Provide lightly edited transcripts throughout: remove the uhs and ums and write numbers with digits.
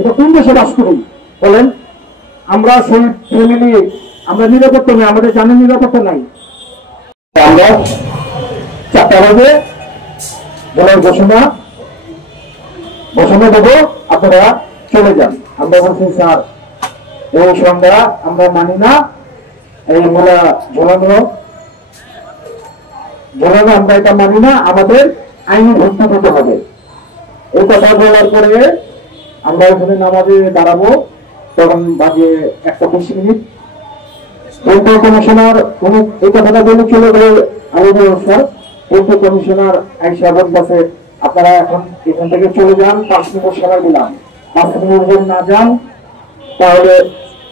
এটা কোন দেশে বাস করি বলেন? আমরা সেই ফ্যামিলি, আমরা নিরাপত্তা নেই, আমাদের জানের নিরাপত্তা নাই। আমরা 4টা বাজে বলার ঘোষণা দেবো, আপনারা চলে যান। আমরা বলছি স্যার এই সন্ধ্যা আমরা মানি না, এই মোলা ঝোলানো আমরা এটা মানি না, আমাদের আইনি ভর্তি হতে হবে। এই কথা বলার পরে আমরা ওখানে নামাজে দাঁড়াবো, তখন বাজে 1:20। পূর্ত কমিশনার এই কথাটা বলে চলে গেলে আমি স্যার পূর্ত কমিশনার আইসা বলতেছে আপনারা এখন এখান থেকে চলে যান, 5 মিনিট সময় দিলাম। 5 মিনিট যদি না যান তাহলে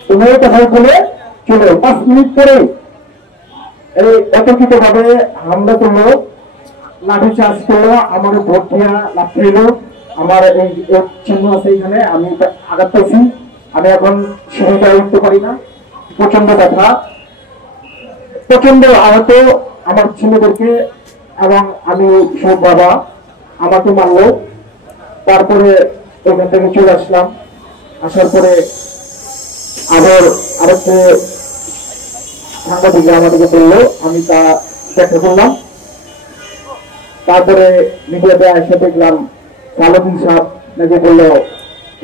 তোমার কথাই বলে চলে 5 মিনিট পরে এই একত্রিত ভাবে হামলা করলো, লাঠি চার্জ করলো, আমার ভোট দিয়া লাঠি এলো, আমার এই চিহ্ন আছে এখানে, আমি আঘাত পাইছি, আমি এখন সিঁড়িটা উঠতে পারি না, প্রচন্ড ব্যথা, প্রচন্ড আহত আমার ছেলেদেরকে, এবং আমি সব বাবা আমাকে মারলো। তারপরে ওখান থেকে চলে আসলাম, আসার পরে আবার আরেকটু সাংবাদিকরা আমাদেরকে বললো, আমি তা ব্যাখ্যা করলাম। তারপরে মিডিয়াতে এসে দেখলাম সালুদ্দিন সাহেব নাকি বললো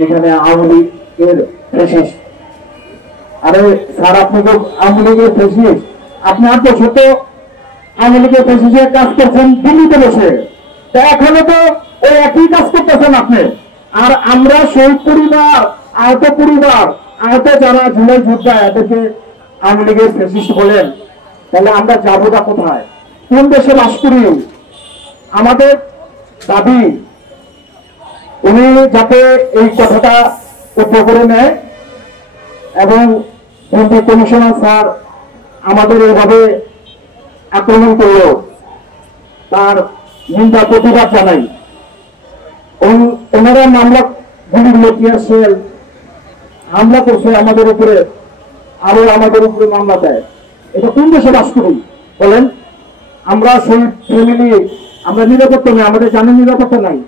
এখানে আওয়ামী লীগের ফ্যাসিস্ট। আরে স্যার, আপনি তো আওয়ামী লীগের ফ্যাসিস্ট, আপনি 8 বছর তো আওয়ামী লীগের ফ্যাসিস্টের কাজ করছেন দিল্লিতে বসে, তা এখনো তো ওই একই কাজ করতেছেন আপনি। আর আমরা শহীদ পরিবার, আহত যারা জুলাই যোদ্ধা, এদেরকে আওয়ামী লীগের ফ্যাসিস্ট বলেন, তাহলে আমরা যাবো না কোথায়? কোন দেশে বাস করি? আমাদের দাবি উনি যাতে এই কথাটা উত্তর করে নেয়, এবং মন্ত্রী কমিশনার স্যার আমাদের এইভাবে আক্রমণ করলো, তার নিন্দা প্রতিবাদ জানাই। ওনারা মামলা গুলিগুলো টিয়ারশেল হামলা করছে আমাদের উপরে, আরো আমাদের উপরে মামলা দেয়। এটা কোন দেশে বাস করি বলেন? আমরা সেই ফ্যামিলি, আমরা নিরাপত্তা নেই, আমাদের জানের নিরাপত্তা নাই।